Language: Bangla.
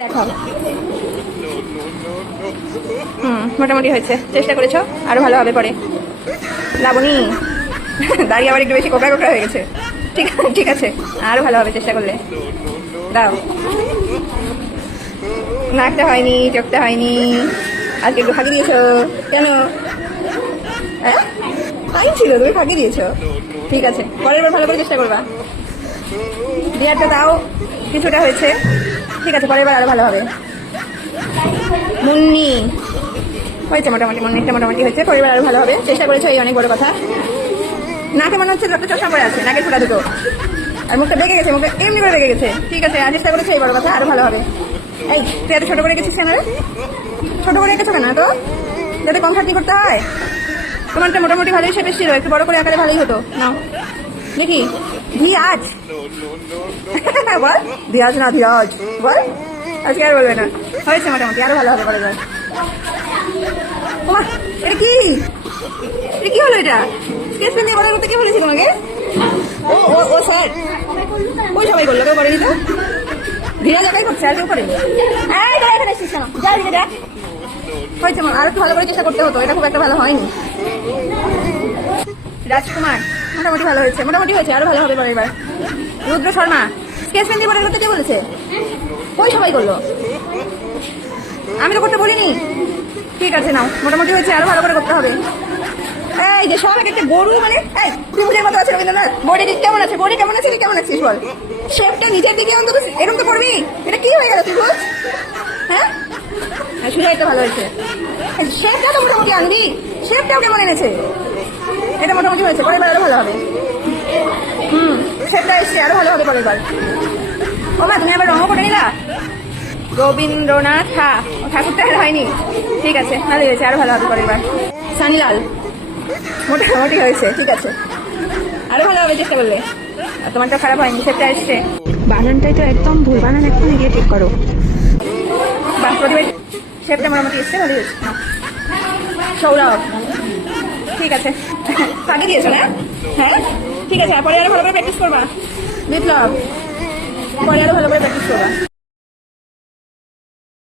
দেখো মোটামুটি হয়েছে, চেষ্টা করেছো, আরো ভালো হবে পরে। লাবণী দাঁড়িয়ে আবার একটু বেশি কোকড়া কোকড়া হয়ে গেছে। ঠিক ঠিক আছে, আরো ভালো হবে চেষ্টা করলে। দাও, নাকটা হয়নি, চোখটা হয়নি, আজকে একটু ফাঁকি দিয়েছো কেন? হ্যাঁ ফাইন ছিল, তুমি ফাঁকি দিয়েছো। ঠিক আছে, পরের বার ভালো করে চেষ্টা করবা। বিয়ারটা তাও কিছুটা হয়েছে, ঠিক আছে, পরের বার আরো ভালো হবে। মুন্নি হয়েছে মোটামুটি, মুন্নিটা মোটামুটি হয়েছে, পরের বার আরো ভালো হবে। চেষ্টা করেছো, এই অনেক বড় কথা। নাকে মনে হচ্ছে একটা চশমা পরে আছে, নাকের ফুটা দুটো, আর মুখটা বেঁকে গেছে, মুখে এমনি করে বেঁকে গেছে। ঠিক আছে, আর চেষ্টা করেছো, এই বড় কথা, আরো ভালো হবে। এই তুই এত ছোট করে গেছিস কেন রে? ছোট করে রেখেছো কেন? তো যাতে কম খাটনি করতে হয়। তোমারটা মোটামুটি ভালোই শেপ এসেছিল, একটু বড় করে আকারে ভালোই হতো। নাও দেখি, ধীরাজ বল, ধীরাজ না ধীরাজ বল, আজকে আর বলবে না। হয়েছে মোটামুটি, আরো ভালো হবে পরে বার। ওমা, এটা কি, এটা কি হলো? এটা স্কেচ পেন দিয়ে বলার করতে কি বলেছি তোমাকে? ও ও ও স্যার, ওই সবাই বললো, কেউ করেনি তো? ধীরাজ একাই করছে, আর কেউ করেনি। এই দাঁড়া, এখানে এসেছিস কেন? যা এদিকে দেখ। হয়েছে, আর একটু ভালো করে চেষ্টা করতে হতো, এটা খুব একটা ভালো হয়নি। রাজকুমার মোটামুটি ভালো হয়েছে, মোটামুটি হয়েছে, আরো ভালো হবে পরের বার। রুদ্র শর্মা, স্কেচ পেন দিয়ে বলার করতে কে বলেছে? ওই সবাই করলো, আমি তো করতে বলিনি। ঠিক আছে, নাও মোটামুটি হয়েছে, আরো ভালো করে করতে হবে। এই যে সব একটা গরু, মানে এই ত্রিভুজের মতো আছে রবীন্দ্রনাথ। বোর্ডে কেমন আছে? বোর্ডে কেমন আছে? কেমন আছিস বল? শেপটা নিচের দিকে অন্তত এরকম তো করবি। এটা কি হয়ে গেল ত্রিভুজ? হ্যাঁ সুজাই তো ভালো হয়েছে, শেপটা তো মোটামুটি আনবি, শেপটাও কেমন এনেছে? এটা মোটামুটি হয়েছে, পরের বার আরো ভালো হবে। শেপটা এসছে, আরো ভালো হবে পরের বার। ও মা, তুমি আবার রঙও করে নিলা? রবীন্দ্রনাথ ঠাকুরটা হয়নি। ঠিক আছে, ভালোই হয়েছে, আরো ভালো হবে পরের বার। সানিলাল মোটামুটি হয়েছে, ঠিক আছে, আরো ভালো হবে চেষ্টা করলে। তোমারটা খারাপ হয়নি, শেপটা এসছে। বানানটাই তো একদম ভুল, বানান একদম গিয়ে ঠিক করো। বাহ, প্রতিবার শেপটা মোটামুটি এসছে, ভালোই হয়েছে। সৌরভ, ঠিক আছে, ফাঁকি দিয়েছো না? হ্যাঁ ঠিক আছে, পরে আরো ভালো করে প্র্যাকটিস করবা। বিপ্লব, পরে আরো ভালো করে প্র্যাকটিস করবা।